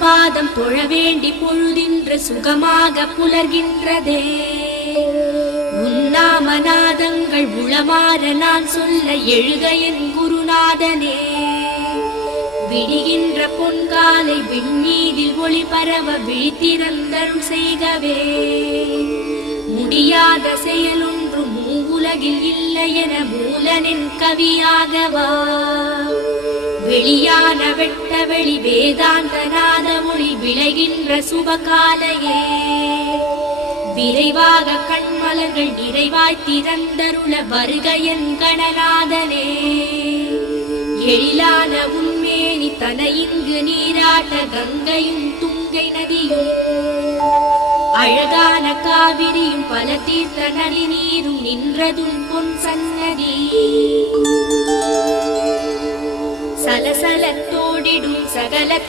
பாதம் தொழ வேண்டி பொழுதின்று சுகமாக புலர்கின்றதே. உன்னாமநாதங்கள் உளமாற நான் சொல்ல எழுக என் குருநாதனே. விடுகின்ற பொன்காலை விண்ணீதில் ஒளி பரவ விழித்திறந்தருள் செய்கவே. முடியாத செயலொன்று மூவுலகில் இல்லை என மூலனின் கவியாகவா. வெளியான வெட்ட வெளி வேதாந்த நாத மொழி விளைகின்ற சுபகாலையே. விரைவாக கண்மலர்கள் நிறைவாய் திறந்தருள வருக என் கணநாதனே. எழிலான உண்மேனி தன இங்கு நீராட்ட கங்கையும் துங்கை நதியும் அழகான காவிரியும் பல தீர்த்த நதி நீரும் நின்றதும் பொன் சன்னதி. சலசலத்தோடிடும் சகல